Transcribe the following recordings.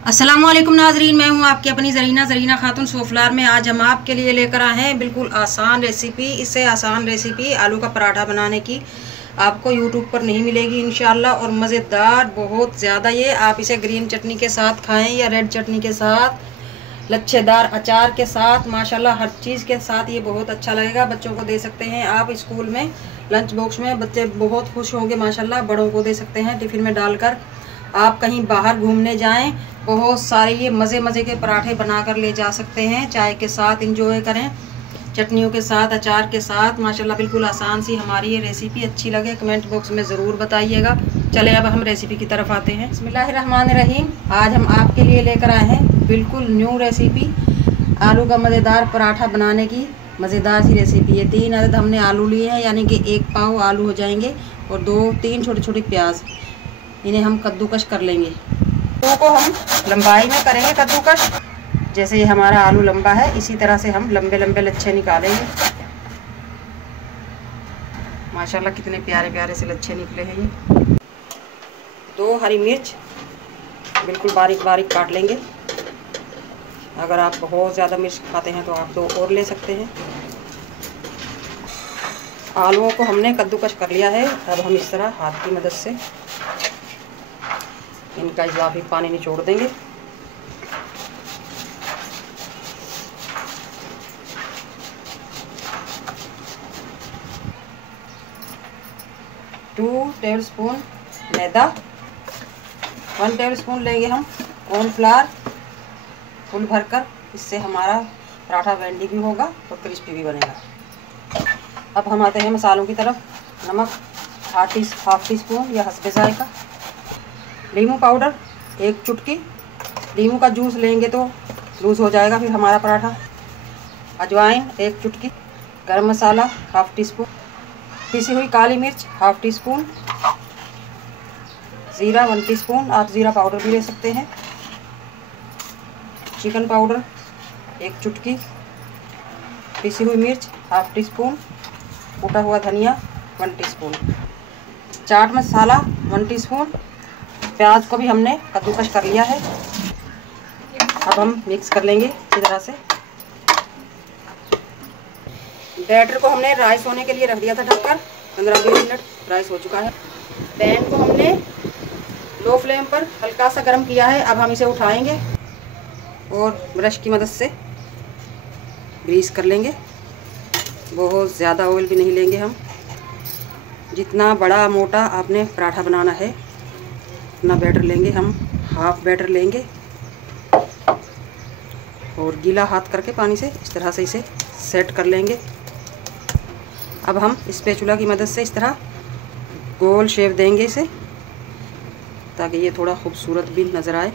अस्सलाम वालेकुम नाजरीन, मैं हूं आपकी अपनी ज़रीना खातून सोफलार में। आज हम आपके लिए लेकर आए हैं बिल्कुल आसान रेसिपी। इससे आसान रेसिपी आलू का पराठा बनाने की आपको यूट्यूब पर नहीं मिलेगी इंशाल्लाह, और मज़ेदार बहुत ज़्यादा। ये आप इसे ग्रीन चटनी के साथ खाएं या रेड चटनी के साथ, लच्छेदार अचार के साथ, माशाल्लाह हर चीज़ के साथ ये बहुत अच्छा लगेगा। बच्चों को दे सकते हैं आप स्कूल में लंच बॉक्स में, बच्चे बहुत खुश होंगे माशाल्लाह। बड़ों को दे सकते हैं टिफ़िन में डालकर। आप कहीं बाहर घूमने जाएं, बहुत सारे ये मज़े के पराठे बनाकर ले जा सकते हैं। चाय के साथ इंजॉय करें, चटनियों के साथ, अचार के साथ। माशाल्लाह बिल्कुल आसान सी हमारी ये रेसिपी। अच्छी लगे कमेंट बॉक्स में ज़रूर बताइएगा। चले अब हम रेसिपी की तरफ आते हैं। बिस्मिल्लाहिर्रहमानिर्रहीम। आज हम आपके लिए लेकर आए हैं बिल्कुल न्यू रेसिपी, आलू का मज़ेदार पराठा बनाने की मज़ेदार सी रेसिपी है। 3 अदद हमने आलू लिए हैं, यानी कि 1 पाव आलू हो जाएंगे, और 2-3 छोटे छोटे प्याज। इन्हें हम कद्दूकश कर लेंगे। आलू को हम लंबाई में करेंगे कद्दूकश। जैसे ये हमारा आलू लंबा है, इसी तरह से हम लंबे लंबे लच्छे निकालेंगे। माशाल्लाह कितने प्यारे प्यारे से लच्छे निकले हैं ये। 2 हरी मिर्च बिल्कुल बारीक बारीक काट लेंगे। अगर आप बहुत ज़्यादा मिर्च खाते हैं तो आप 2 और ले सकते हैं। आलूओं को हमने कद्दूकश कर लिया है। अब हम इस तरह हाथ की मदद से इनका इजाफी पानी निचोड़ देंगे। टू टेबल स्पून मैदा, 1 टेबल स्पून लेंगे हम कॉर्नफ्लावर फुल भरकर। इससे हमारा पराठा बैंडी भी होगा और क्रिस्पी भी बनेगा। अब हम आते हैं मसालों की तरफ। नमक हाफ टी स्पून या हस्बे जायका। नींबू पाउडर 1 चुटकी। नींबू का जूस लेंगे तो लूज़ हो जाएगा फिर हमारा पराठा। अजवाइन 1 चुटकी। गरम मसाला हाफ टी स्पून। पिसी हुई काली मिर्च हाफ टी स्पून। ज़ीरा 1 टीस्पून, आप ज़ीरा पाउडर भी ले सकते हैं। चिकन पाउडर 1 चुटकी। पिसी हुई मिर्च हाफ टी स्पून। कूटा हुआ धनिया 1 टीस्पून। चाट मसाला 1 टीस्पून। प्याज को भी हमने कद्दूकश कर लिया है। अब हम मिक्स कर लेंगे अच्छी तरह से। बैटर को हमने राइस होने के लिए रख दिया था ढककर। 15-20 मिनट राइस हो चुका है। पैन को हमने लो फ्लेम पर हल्का सा गर्म किया है। अब हम इसे उठाएंगे और ब्रश की मदद से ग्रीस कर लेंगे। बहुत ज़्यादा ऑयल भी नहीं लेंगे हम। जितना बड़ा मोटा आपने पराठा बनाना है उतना बैटर लेंगे हम। हाफ बैटर लेंगे और गीला हाथ करके पानी से इस तरह से इसे सेट कर लेंगे। अब हम स्पैचुला की मदद से इस तरह गोल शेप देंगे इसे, ताकि ये थोड़ा खूबसूरत भी नज़र आए।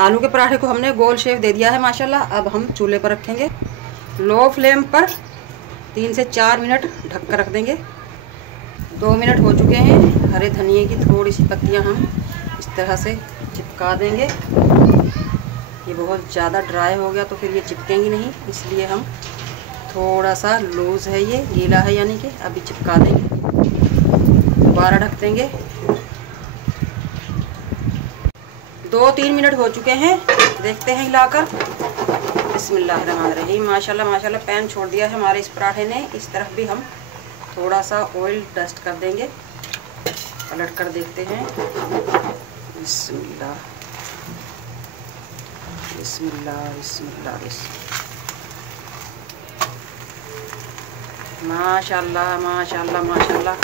आलू के पराठे को हमने गोल शेप दे दिया है माशाल्लाह। अब हम चूल्हे पर रखेंगे लो फ्लेम पर। 3 से 4 मिनट ढक कर रख देंगे। 2 मिनट हो चुके हैं। हरे धनिए की थोड़ी सी पत्तियां हम इस तरह से चिपका देंगे। ये बहुत ज़्यादा ड्राई हो गया तो फिर ये चिपकेंगी नहीं, इसलिए हम थोड़ा सा लूज़ है, ये गीला है यानी कि अभी चिपका देंगे। दोबारा ढक देंगे। 2-3 मिनट हो चुके हैं। देखते हैं हिलाकर। बिस्मिल्लाहिर्रहमानिर्रहीम। माशाल्लाह पैन छोड़ दिया है हमारे इस पराठे ने। इस तरफ भी हम थोड़ा सा ऑयल डस्ट कर देंगे। पलट कर देखते हैं। बिस्मिल्लाह बिस्मिल्लाह बिस्मिल्लाह बिस्मिल्लाह। माशाल्लाह माशाल्लाह माशाल्लाह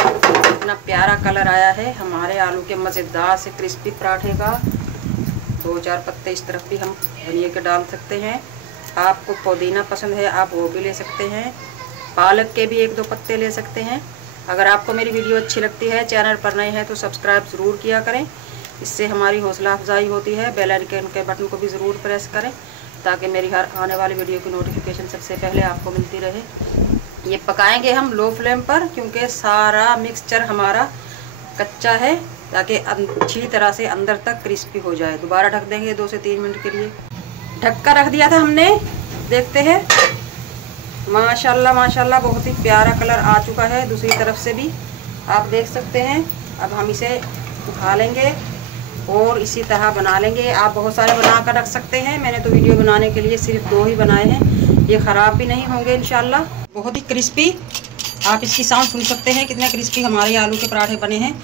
इतना प्यारा कलर आया है हमारे आलू के मज़ेदार से क्रिस्पी पराठे का। 2-4 पत्ते इस तरफ भी हम धनिया के डाल सकते हैं। आपको पुदीना पसंद है आप वो भी ले सकते हैं। पालक के भी 1-2 पत्ते ले सकते हैं। अगर आपको मेरी वीडियो अच्छी लगती है, चैनल पर नए हैं तो सब्सक्राइब ज़रूर किया करें। इससे हमारी हौसला अफजाई होती है। बेल आइकन के बटन को भी ज़रूर प्रेस करें ताकि मेरी हर आने वाली वीडियो की नोटिफिकेशन सबसे पहले आपको मिलती रहे। ये पकाएंगे हम लो फ्लेम पर, क्योंकि सारा मिक्सचर हमारा कच्चा है, ताकि अच्छी तरह से अंदर तक क्रिस्पी हो जाए। दोबारा ढक देंगे 2 से 3 मिनट के लिए। ढक कर रख दिया था हमने। देखते हैं माशाल्लाह माशाल्लाह बहुत ही प्यारा कलर आ चुका है। दूसरी तरफ से भी आप देख सकते हैं अब हम इसे उठा लेंगे और इसी तरह बना लेंगे। आप बहुत सारे बना कर रख सकते हैं, मैंने तो वीडियो बनाने के लिए सिर्फ 2 ही बनाए हैं। ये ख़राब भी नहीं होंगे इंशाल्लाह। बहुत ही क्रिस्पी, आप इसकी साउंड सुन सकते हैं कितना क्रिस्पी हमारे आलू के पराठे बने हैं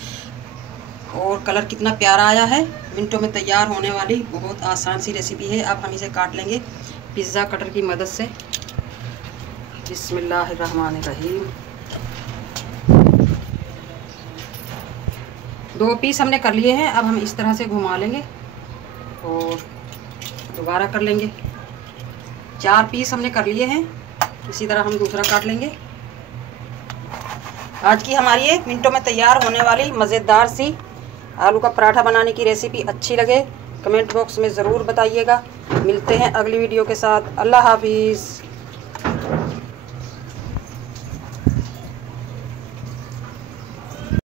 और कलर कितना प्यारा आया है। मिनटों में तैयार होने वाली बहुत आसान सी रेसिपी है। अब हम इसे काट लेंगे पिज़्ज़ा कटर की मदद से। बिस्मिल्लाहिर्रहमानिर्रहीम। 2 पीस हमने कर लिए हैं। अब हम इस तरह से घुमा लेंगे और दोबारा कर लेंगे। 4 पीस हमने कर लिए हैं। इसी तरह हम दूसरा काट लेंगे। आज की हमारी ये मिनटों में तैयार होने वाली मज़ेदार सी आलू का पराठा बनाने की रेसिपी अच्छी लगे कमेंट बॉक्स में ज़रूर बताइएगा। मिलते हैं अगली वीडियो के साथ। अल्लाह हाफिज़।